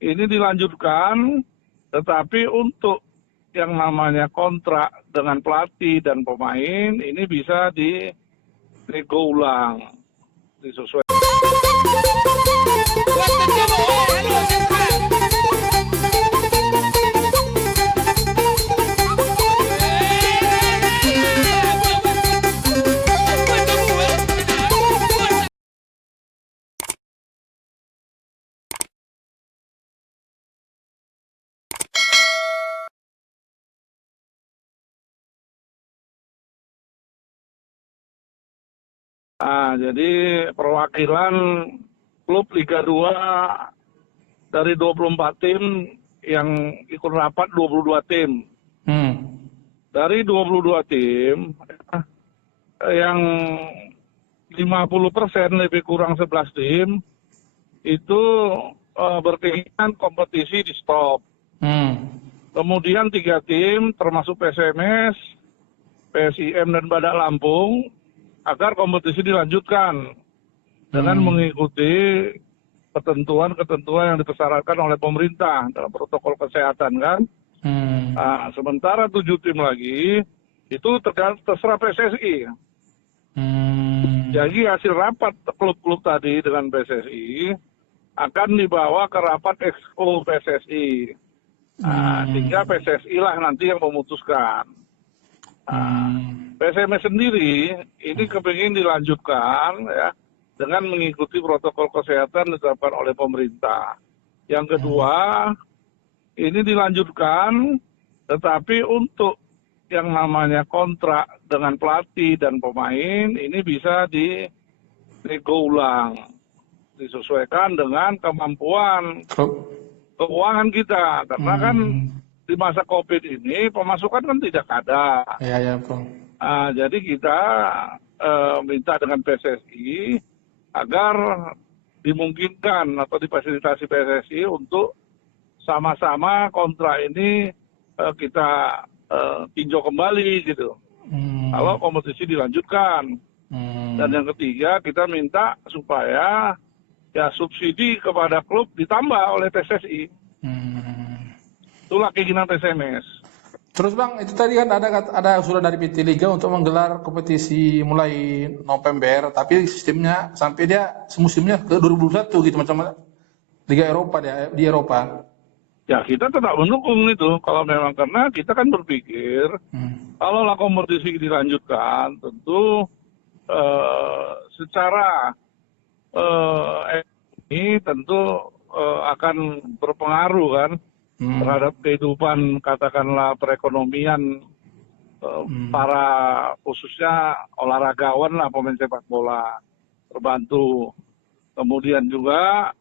ini dilanjutkan, tetapi untuk yang namanya kontrak dengan pelatih dan pemain ini bisa dinego ulang, disesuaikan. Nah, jadi perwakilan klub Liga 2 dari 24 tim yang ikut rapat 22 tim. Dari 22 tim, yang 50% lebih kurang 11 tim, itu berkeinginan kompetisi di stop. Kemudian 3 tim, termasuk PSMS, PSIM dan Badak Lampung, agar kompetisi dilanjutkan dengan mengikuti ketentuan-ketentuan yang dipersyaratkan oleh pemerintah dalam protokol kesehatan kan. Nah, sementara 7 tim lagi itu terserah PSSI. Jadi hasil rapat klub-klub tadi dengan PSSI akan dibawa ke rapat exco PSSI. Nah, sehingga PSSI lah nanti yang memutuskan. PSMS sendiri ini kepingin dilanjutkan ya dengan mengikuti protokol kesehatan ditetapkan oleh pemerintah. Yang kedua, ini dilanjutkan, tetapi untuk yang namanya kontrak dengan pelatih dan pemain ini bisa dinego ulang, disesuaikan dengan kemampuan keuangan kita, karena kan di masa COVID ini pemasukan kan tidak ada. Iya, betul. Jadi kita minta dengan PSSI agar dimungkinkan atau difasilitasi PSSI untuk sama-sama kontrak ini kita tinjau kembali gitu. Kalau kompetisi dilanjutkan. Dan yang ketiga kita minta supaya ya subsidi kepada klub ditambah oleh PSSI. Itulah keinginan PSMS. Terus Bang, itu tadi kan ada usulan dari PT Liga untuk menggelar kompetisi mulai November, tapi sistemnya sampai dia musimnya ke 2021 gitu macam Liga Eropa di Eropa. Ya kita tetap mendukung itu kalau memang, karena kita kan berpikir kalau kompetisi dilanjutkan tentu secara ini tentu akan berpengaruh kan terhadap kehidupan katakanlah perekonomian para khususnya olahragawan lah, pemain sepak bola terbantu. Kemudian juga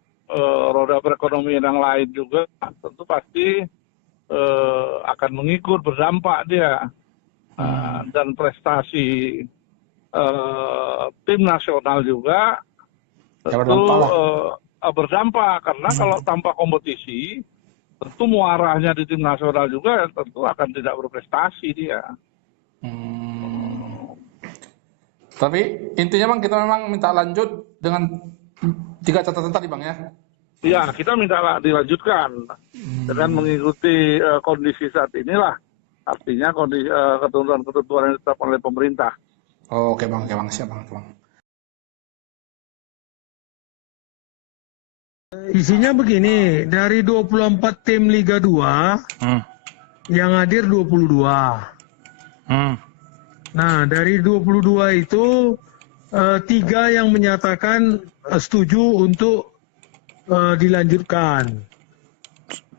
roda perekonomian yang lain juga tentu pasti akan mengikut, berdampak dia. Dan prestasi tim nasional juga tentu berdampak, karena kalau tanpa kompetisi tentu muaranya di tim nasional juga tentu akan tidak berprestasi dia. Tapi intinya Bang, kita memang minta lanjut dengan 3 catatan tadi Bang ya. Iya, kita minta dilanjutkan dengan mengikuti kondisi saat inilah. Artinya kondisi ketentuan-ketentuan yang ditetapkan oleh pemerintah. Oke Bang, siap Bang. Isinya begini, dari 24 tim Liga 2, yang hadir 22. Nah, dari 22 itu 3 yang menyatakan setuju untuk dilanjutkan.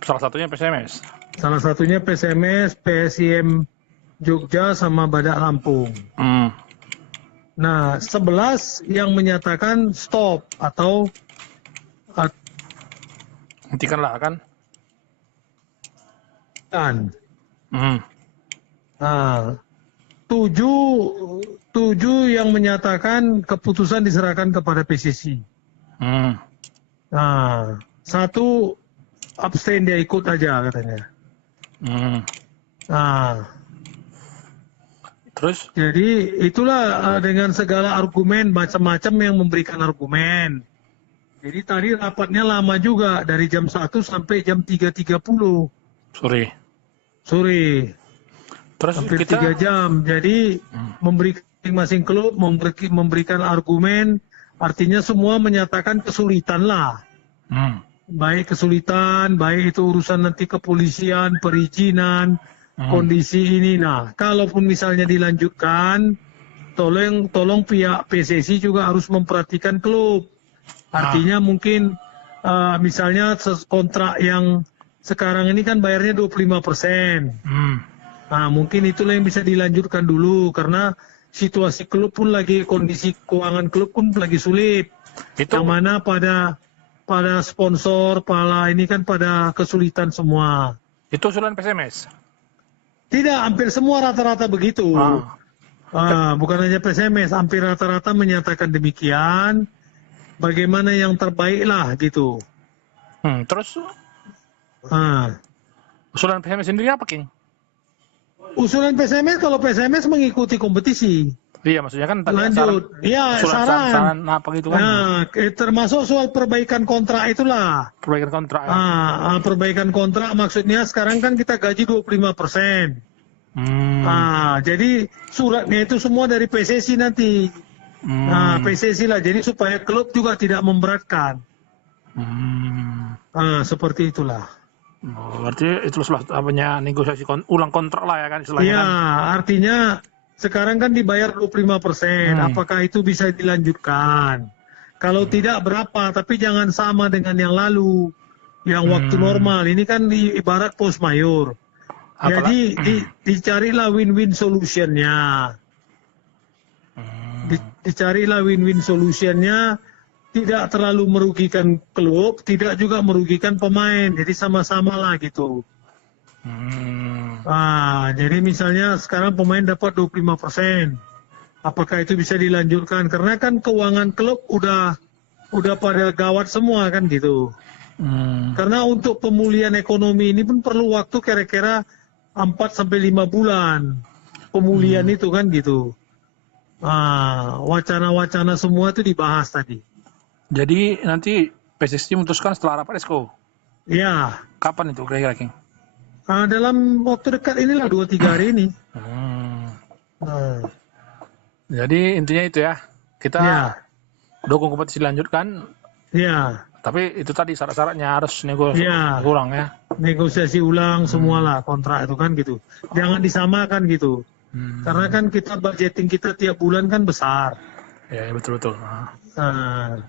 Salah satunya PSMS. Salah satunya PSMS, PSIM Jogja sama Badak Lampung. Nah, 11 yang menyatakan stop atau Hentikanlah kan? Nah, 7 yang menyatakan keputusan diserahkan kepada PSSI. Nah, 1 abstain, dia ikut aja katanya. Nah, terus? Jadi itulah dengan segala argumen, macam-macam yang memberikan argumen. Jadi tadi rapatnya lama juga dari jam 1 sampai jam 3.30 Sorry. sore. Terus Hampir kita 3 jam. Jadi memberikan masing-masing klub memberikan argumen, artinya semua menyatakan kesulitan lah. Hmm. Baik kesulitan, baik itu urusan nanti kepolisian, perizinan, kondisi ini. Nah, kalaupun misalnya dilanjutkan, tolong pihak PSSI juga harus memperhatikan klub. Artinya mungkin misalnya kontrak yang sekarang ini kan bayarnya 25%. Nah, mungkin itulah yang bisa dilanjutkan dulu karena situasi klub pun lagi, kondisi keuangan klub pun lagi sulit. Itu Yang mana pada sponsor, ini kan pada kesulitan semua. itu usulan PSMS. Tidak, hampir semua rata-rata begitu. Bukan hanya PSMS, hampir rata-rata menyatakan demikian. Bagaimana yang terbaik lah gitu. Terus Ah. usulan PSMS sendiri apa, King? Usulan PSMS, kalau PSMS mengikuti kompetisi. Iya, maksudnya kan tadi Lanjut. Ya, saran. apa gitu kan? Nah, termasuk soal perbaikan kontrak itulah. Perbaikan kontrak ya. Perbaikan kontrak maksudnya sekarang kan kita gaji 25%. Jadi suratnya itu semua dari PSSI nanti. PSSI lah. Jadi supaya klub juga tidak memberatkan. Seperti itulah. Berarti itu apanya negosiasi ulang kontrak lah ya kan istilahnya. Iya, Kan? artinya sekarang kan dibayar 25%. Apakah itu bisa dilanjutkan? Kalau tidak berapa? Tapi jangan sama dengan yang lalu. Yang waktu normal. Ini kan ibarat post mayor. Jadi dicarilah win-win solutionnya. Dicarilah win-win solutionnya, tidak terlalu merugikan klub, tidak juga merugikan pemain. Jadi sama-sama lah gitu. Jadi misalnya sekarang pemain dapat 25%. Apakah itu bisa dilanjutkan? Karena kan keuangan klub udah pada gawat semua kan gitu. Karena untuk pemulihan ekonomi ini pun perlu waktu kira-kira 4-5 bulan. Pemulihan itu kan gitu. Wacana-wacana semua itu dibahas tadi. Jadi nanti PSSI memutuskan setelah rapat Esko. Ya. Kapan itu kira-kira, King? Dalam waktu dekat inilah 2-3 hari ini. Jadi intinya itu ya. Kita dukung kompetisi dilanjutkan. Ya. Tapi itu tadi syarat-syaratnya harus negosiasi ulang ya. Negosiasi ulang semualah kontrak itu kan gitu. Jangan disamakan gitu. Karena kan kita budgeting kita tiap bulan kan besar. Ya betul-betul. Nah,